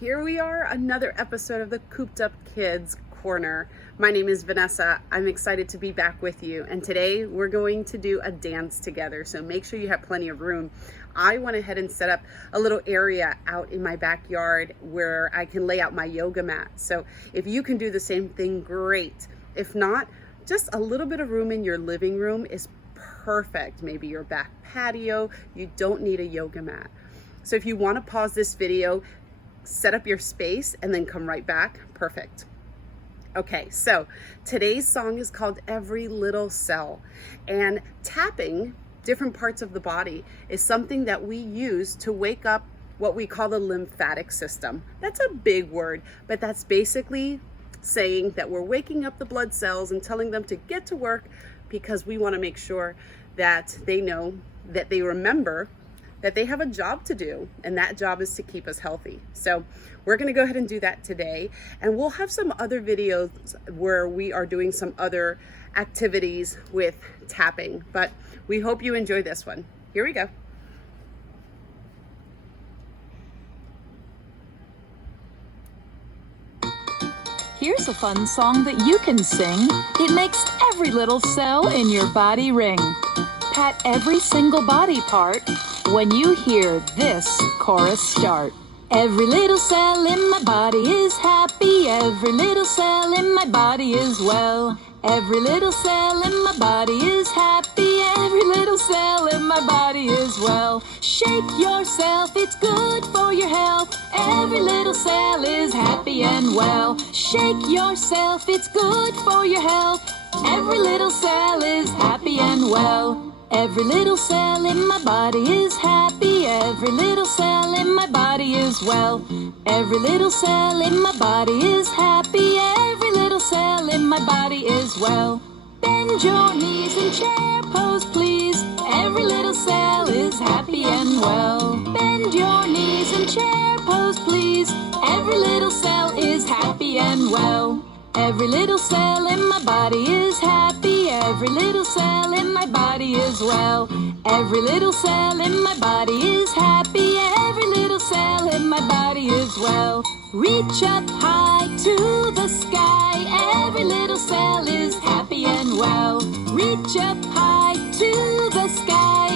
Here we are, another episode of the Cooped Up Kids Corner. My name is Vanessa. I'm excited to be back with you. And today we're going to do a dance together. So make sure you have plenty of room. I went ahead and set up a little area out in my backyard where I can lay out my yoga mat. So if you can do the same thing, great. If not, just a little bit of room in your living room is perfect. Maybe your back patio. You don't need a yoga mat. So if you want to pause this video, set up your space and then come right back. Perfect. Okay, so today's song is called Every Little Cell, and tapping different parts of the body is something that we use to wake up what we call the lymphatic system. That's a big word, but that's basically saying that we're waking up the blood cells and telling them to get to work, because we want to make sure that they know, that they remember that they have a job to do, and that job is to keep us healthy. So we're gonna go ahead and do that today, and we'll have some other videos where we are doing some other activities with tapping, but we hope you enjoy this one. Here we go. Here's a fun song that you can sing. It makes every little cell in your body ring. Pat every single body part when you hear this chorus start. Every little cell in my body is happy. Every little cell in my body is well. Every little cell in my body is happy. Every little cell in my body is well. Shake yourself, it's good for your health. Every little cell is happy and well. Shake yourself, it's good for your health. Every little cell is happy and well. Every little cell in my body is happy. Every little cell in my body is well. Every little cell in my body is happy. Every little cell in my body is well. Bend your knees in chair pose, please. Every little cell is happy and well. Bend your knees in chair pose, please. Every little cell is happy and well. Every little cell in my body is happy. Every little cell in my body is well. Every little cell in my body is happy. Every little cell in my body is well. Reach up high to the sky. Every little cell is happy and well. Reach up high to the sky.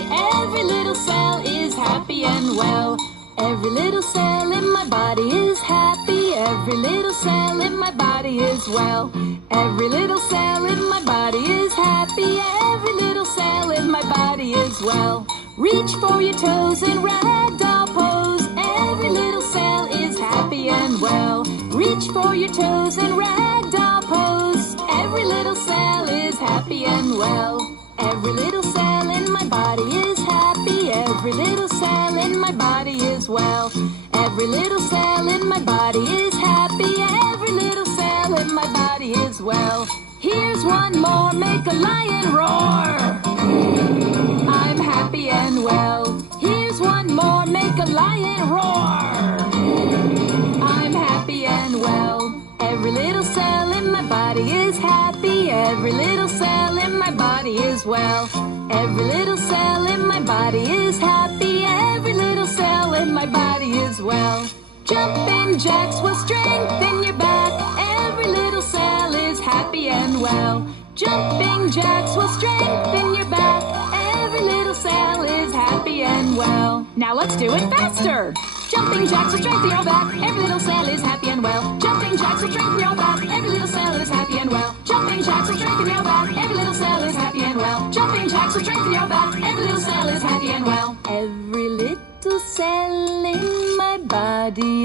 Every little cell is happy and well. Every little cell in my body is happy. Every little cell in my body is well. Every little cell in my body is happy. Every little cell in my body is well. Reach for your toes in ragdoll pose. Every little cell is happy and well. Reach for your toes in ragdoll pose. Every little cell is happy and well. Every little cell in my body is happy. Every little cell in my body is well. Every little cell in my body is happy. Every little cell in my body is well. Here's one more, make a lion roar. I'm happy and well. Here's one more, make a lion roar. I'm happy and well. Every little cell in my body is happy. Every little cell in my body is well. Every little cell in my body is happy. Every little cell in my body is well. Jumping jacks will strengthen your back. Every little cell is happy and well. Jumping jacks will strengthen your back. Every little cell is happy and well. Now let's do it faster. Jumping jacks will strengthen your back. Every little cell is happy and well. Jumping jacks will strengthen your back. Every little cell is happy and well. Jumping jacks will strengthen your back. Every little cell is happy and well. Jumping jacks will strengthen your back. Every little cell is happy and well. Every little cell in my body